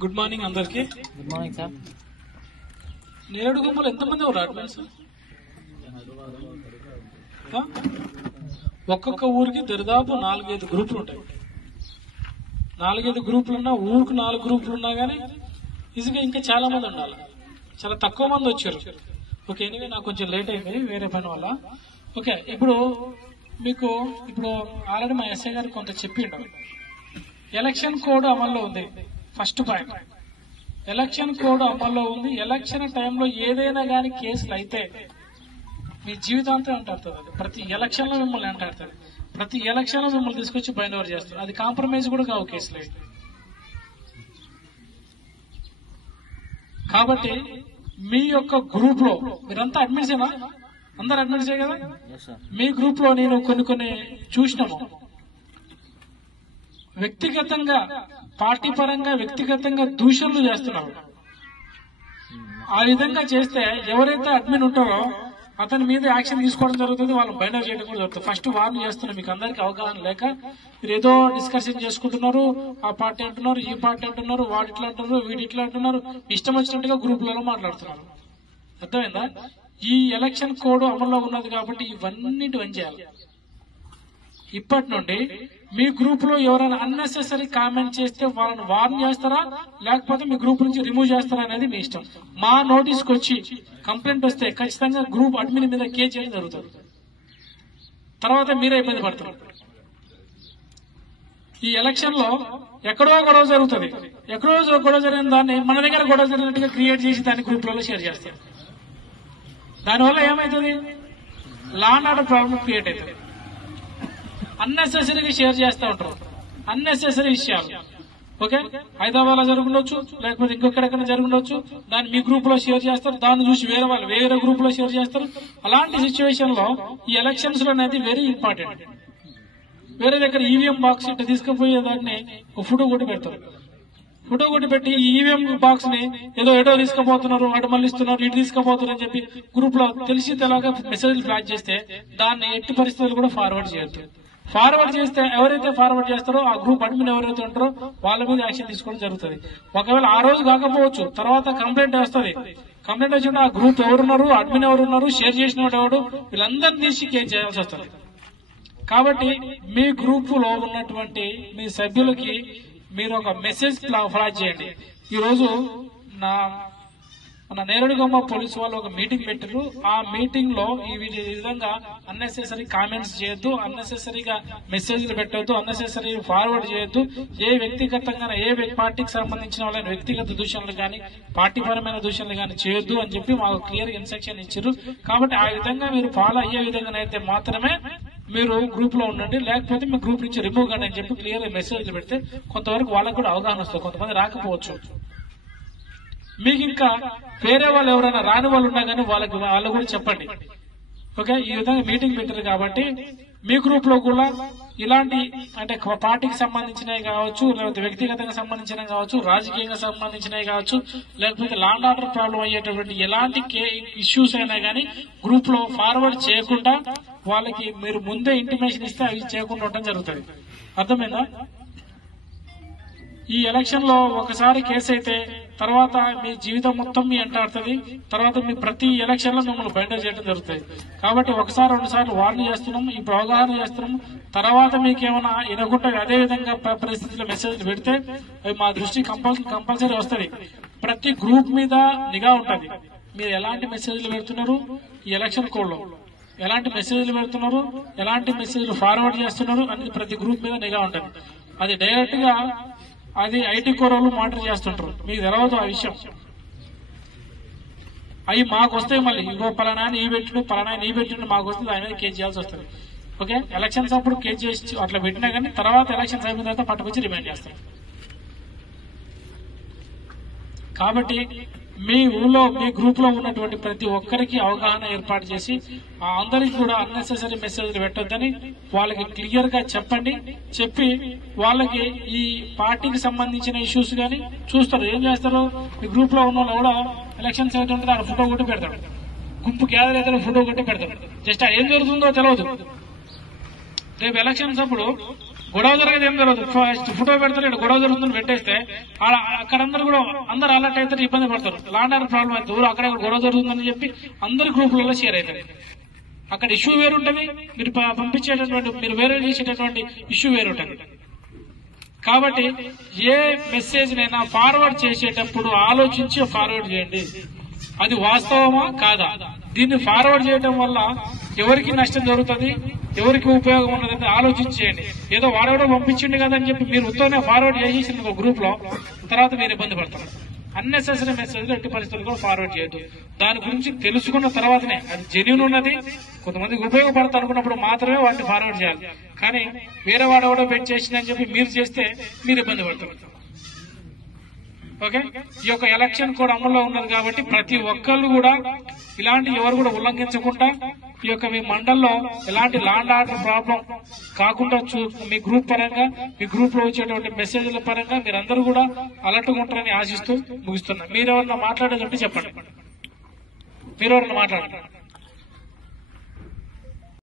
Good morning అందరికి. Good morning sir. నేరేడు గుమ్మలు ఎంతమంది ఉన్నారు అడ్మిన్స్? ఒక్కొక్క ఊరికి దరిదాపు 4-5 గ్రూపులు ఉంటాయి. 4-5 గ్రూపులు ఉన్నా, ఊరికి 4 గ్రూపులు ఉన్నా గానీ ఈజీగా ఇంకా చాలా మంది ఉండాలి. చాలా తక్కువ మంది వచ్చారు. ఓకే, ఎనివే నాకు కొంచెం లేట్ అయింది వేరే పని వల్ల. ఓకే, ఇప్పుడు ఆల్రెడీ మా ఎస్ఐ గారు కొంత చెప్పిండు. ఎలక్షన్ కోడ్ అమల్లో ఉంది. ఫస్ట్ పాయింట్, ఎలక్షన్ కోడ్ అమల్లో ఉంది. ఎలక్షన్ టైంలో ఏదైనా గానీ కేసులు అయితే మీ జీవితాంతం అంటాడుతుంది. అది ప్రతి ఎలక్షన్ లో మిమ్మల్ని అంటాడుతుంది. ప్రతి ఎలక్షన్ లో మిమ్మల్ని తీసుకొచ్చి బైండ్ ఓవర్ చేస్తారు. అది కాంప్రమైజ్ కూడా కావు కేసులు. కాబట్టి మీ యొక్క గ్రూప్ లో మీరంతా అడ్మిట్సేనా? అందరు అడ్మిట్సే కదా? మీ గ్రూప్ లో నేను కొన్ని చూసినాము. వ్యక్తిగతంగా, పార్టీ పరంగా వ్యక్తిగతంగా దూషణలు చేస్తున్నారు. ఆ విధంగా చేస్తే ఎవరైతే అడ్మిన్ ఉంటారో అతని మీద యాక్షన్ తీసుకోవడం జరుగుతుంది. వాళ్ళు బైండ్ చేయడం కూడా జరుగుతుంది. ఫస్ట్ వార్న్ చేస్తున్నారు. మీకు అందరికి అవగాహన లేక మీరు ఏదో డిస్కషన్ చేసుకుంటున్నారు. ఆ పార్టీ అంటున్నారు, ఈ పార్టీ అంటున్నారు, వాడు ఇట్లా అంటున్నారు, వీడు ఇట్లా అంటున్నారు, ఇష్టం వచ్చినట్టుగా గ్రూపులలో మాట్లాడుతున్నారు. అర్థమైందా? ఈ ఎలక్షన్ కోడ్ అమల్లో ఉన్నది కాబట్టి ఇవన్నీ చేయాలి. ఇప్పటి నుండి మీ గ్రూప్ లో ఎవరైనా అన్నెసెసరీ కామెంట్ చేస్తే వాళ్ళని వార్న్ చేస్తారా, లేకపోతే మీ గ్రూప్ నుంచి రిమూవ్ చేస్తారా అనేది మీ ఇష్టం. మా నోటీస్ కి వచ్చి కంప్లైంట్ వస్తే ఖచ్చితంగా గ్రూప్ అడ్మిన్ మీద కేసు చేయడం జరుగుతుంది. తర్వాత మీరే ఇబ్బంది పడతారు. ఈ ఎలక్షన్ లో ఎక్కడో గొడవ జరుగుతుంది. ఎక్కడో గొడవ జరిగిన దాన్ని మన దగ్గర గొడవ జరిగినట్టుగా క్రియేట్ చేసి దాన్ని గ్రూప్లలో షేర్ చేస్తారు. దానివల్ల ఏమవుతుంది? Law and order problem create అవుతుంది. అన్నెసెసరీగా షేర్ చేస్తూ ఉంటారు అన్నెసెసరీ విషయాలు. ఓకే, హైదరాబాద్ లో జరుగుండొచ్చు, లేకపోతే ఇంకొకడెక్కడ జరుగుండొచ్చు. దాన్ని మీ గ్రూప్ లో షేర్ చేస్తారు. దాన్ని చూసి వేరే వాళ్ళు వేరే గ్రూప్ లో షేర్ చేస్తారు. అలాంటి సిచ్యువేషన్ లో ఈ ఎలక్షన్స్ లో అనేది వెరీ ఇంపార్టెంట్. వేరే దగ్గర ఈవీఎం బాక్స్ ఇట్లా తీసుకుపోయే దాన్ని ఫోటో కొట్టి పెడతారు. ఫోటో కొట్టి పెట్టి ఈ ఈవీఎం బాక్స్ ని ఏదో తీసుకుపోతున్నారు, అటు మళ్ళిస్తున్నారు, ఇటు తీసుకుపోతున్నారు అని చెప్పి గ్రూప్ లో తెలిసి తెలవక మెసేజ్ ఫ్లాష్ చేస్తే దాన్ని ఎట్టి పరిస్థితులు కూడా ఫార్వర్డ్ చేయొద్దు. ఫార్వర్డ్ చేస్తే ఎవరైతే ఫార్వర్డ్ చేస్తారో ఆ గ్రూప్ అడ్మిన్ ఎవరైతే ఉంటారో వాళ్ళ మీద యాక్షన్ తీసుకోవడం జరుగుతుంది. ఒకవేళ ఆ రోజు కాకపోవచ్చు, తర్వాత కంప్లైంట్ వస్తుంది. కంప్లైంట్ వచ్చిన ఆ గ్రూప్ ఎవరున్నారు, అడ్మిన్ ఎవరున్నారు, షేర్ చేసిన వాడు ఎవడు, వీళ్ళందరినీ తీసి కేసు చేయాల్సి వస్తుంది. కాబట్టి మీ గ్రూప్ లో ఉన్నటువంటి మీ సభ్యులకి మీరు ఒక మెసేజ్ ఫ్లాష్ చేయండి. ఈ రోజు మన నేరేడుగొమ్మ పోలీసు వాళ్ళు ఒక మీటింగ్ పెట్టారు. ఆ మీటింగ్ లో ఈ విధంగా అన్నెసెసరీ కామెంట్స్ చేయొద్దు, అన్నెసెసరీగా మెసేజ్లు పెట్టొద్దు, అన్నెసెసరీ ఫార్వర్డ్ చేయొద్దు. ఏ వ్యక్తిగతంగా ఏ పార్టీకి సంబంధించిన వాళ్ళని వ్యక్తిగత దూషణలు గానీ పార్టీ పరమైన దూషణలు గానీ చేయొద్దు అని చెప్పి మాకు క్లియర్ ఇన్స్ట్రక్షన్ ఇచ్చారు. కాబట్టి ఆ విధంగా మీరు ఫాలో అయ్యే విధంగానైతే మాత్రమే మీరు గ్రూప్ లో ఉండండి, లేకపోతే మీ గ్రూప్ నుంచి రిమూవ్ కండి అని చెప్పి క్లియర్ మెసేజ్లు పెడితే కొంతవరకు వాళ్ళకు కూడా అవగాహన వస్తుంది. కొంతమంది రాకపోవచ్చు. మీకు ఇంకా వేరే వాళ్ళు ఎవరైనా రాని వాళ్ళు ఉన్నా కానీ వాళ్ళు కూడా చెప్పండి. ఓకే, ఈ విధంగా మీటింగ్ పెట్టారు కాబట్టి మీ గ్రూప్ లో కూడా ఇలాంటి అంటే పార్టీకి సంబంధించినవి కావచ్చు, లేకపోతే వ్యక్తిగతంగా సంబంధించినవి కావచ్చు, రాజకీయంగా సంబంధించినవి కావచ్చు, లేకపోతే లా అండ్ ఆర్డర్ ప్రాబ్లం అయ్యేటటువంటి ఎలాంటి ఇష్యూస్ అయినా కానీ గ్రూప్ లో ఫార్వర్డ్ చేయకుండా వాళ్ళకి మీరు ముందే ఇంటిమేషన్ ఇస్తే అవి చేయకుండా ఉండటం జరుగుతుంది. అర్థమైందా? ఈ ఎలక్షన్ లో ఒకసారి కేసు అయితే తర్వాత మీ జీవితం మొత్తం మీ అంటాడుతుంది. తర్వాత మీ ప్రతి ఎలక్షన్ లో మిమ్మల్ని బయట చేయడం జరుగుతుంది. కాబట్టి 1-2 సార్లు వార్న్ చేస్తున్నాం, ఇప్పుడు అవగాహన చేస్తున్నాం. తర్వాత మీకేమైనా వినకుండా అదే విధంగా పరిస్థితుల్లో మెసేజ్లు పెడితే అవి మా దృష్టి కంపల్సరీ వస్తుంది. ప్రతి గ్రూప్ మీద నిఘా ఉంటుంది. మీరు ఎలాంటి మెసేజ్లు పెడుతున్నారు, ఈ ఎలక్షన్ కోడ్ లో ఎలాంటి మెసేజ్లు పెడుతున్నారు, ఎలాంటి మెసేజ్లు ఫార్వర్డ్ చేస్తున్నారు అనేది ప్రతి గ్రూప్ మీద నిఘా ఉంటుంది. అది డైరెక్ట్ గా అది ఐటీ కోరలు మానిటర్ చేస్తుంటారు. మీకు తెలవదు ఆ విషయం. అవి మాకు వస్తాయి. మళ్ళీ ఇంకో పలానా ఈ పెట్టిండు, పలానా ఈ పెట్టిండు, మాకు వస్తుంది. దాని మీద కేసు చేయాల్సి వస్తుంది. ఓకే, ఎలక్షన్స్ అప్పుడు కేసు చేసి అట్లా పెట్టినా కానీ తర్వాత ఎలక్షన్స్ అయిపోయిన తర్వాత పట్టుకొచ్చి రిమైండ్ చేస్తారు. కాబట్టి మీ ఊళ్ళో మీ గ్రూప్ లో ఉన్నటువంటి ప్రతి ఒక్కరికి అవగాహన ఏర్పాటు చేసి అందరికి కూడా అన్నెసెసరీ మెసేజ్లు పెట్టొద్దని వాళ్ళకి క్లియర్ గా చెప్పండి. చెప్పి వాళ్ళకి ఈ పార్టీకి సంబంధించిన ఇష్యూస్ గానీ చూస్తారు. ఏం చేస్తారు, మీ గ్రూప్ లో ఉన్న వాళ్ళు కూడా ఎలక్షన్స్ అయితే ఉంటుంది, ఆ ఫోటో కొట్టి పెడతాడు. గుంపు గ్యాదర్ అయితే ఫోటో కొట్టి పెడతాడు. జస్ట్ ఏం జరుగుతుందో తెలియదు. రేపు ఎలక్షన్స్ అప్పుడు గొడవ జరిగేది ఏం జరగదు. ఫోటో పెడతారు, ఇక్కడ గొడవ జరుగుతుందని పెట్టేస్తే అక్కడ అందరూ అలర్ట్ అయితే ఇబ్బంది పడతారు. లాండ్ ఆర్డర్ ప్రాబ్లం అయితే ఊరు అక్కడ గొడవ జరుగుతుందని చెప్పి అందరి గ్రూపులలో షేర్ అవుతారు. అక్కడ ఇష్యూ వేరుంటది, మీరు పంపించేటటువంటి మీరు వేరే చేసేటటువంటి ఇష్యూ వేరుంటది. కాబట్టి ఏ మెసేజ్ నైనా ఫార్వర్డ్ చేసేటప్పుడు ఆలోచించి ఫార్వర్డ్ చేయండి. అది వాస్తవమా కాదా, దీన్ని ఫార్వర్డ్ చేయడం వల్ల ఎవరికి నష్టం జరుగుతుంది, ఎవరికి ఉపయోగం ఉన్నదని ఆలోచించేయండి. ఏదో వాడెవడో పంపించింది కదా అని చెప్పి మీరు ఉత్తనే ఫార్వర్డ్ చేసేసిన ఒక గ్రూప్ లో తర్వాత మీరు ఇబ్బంది పడతారు. అన్నెసెసరీ మెసేజ్ ఎట్టి పరిస్థితులు కూడా ఫార్వర్డ్ చేయొద్దు. దాని గురించి తెలుసుకున్న తర్వాతనే అది జెన్యూన్ ఉన్నది, కొంతమందికి ఉపయోగపడతా అనుకున్నప్పుడు మాత్రమే వాటిని ఫార్వర్డ్ చేయాలి. కానీ వేరే వాడెవడో పెట్టి చేసిందని చెప్పి మీరు చేస్తే మీరు ఇబ్బంది పడతారు. ఓకే, ఈ యొక్క ఎలక్షన్ కోడ్ అమల్లో ఉన్నది కాబట్టి ప్రతి ఒక్కళ్ళు కూడా ఇలాంటి ఎవరు కూడా ఉల్లంఘించకుండా ఈ యొక్క మీ మండల్లో ఎలాంటి లాండ్ ఆర్డర్ ప్రాబ్లం కాకుండా మీ గ్రూప్ పరంగా మీ గ్రూప్ లో వచ్చేటువంటి మెసేజ్ల పరంగా మీరందరూ కూడా అలర్ట్గా ఉంటారని ఆశిస్తూ ముగిస్తున్నా. మీరెవరన్నా మాట్లాడేదంటే చెప్పండి. మీరెవరన్నా మాట్లాడండి.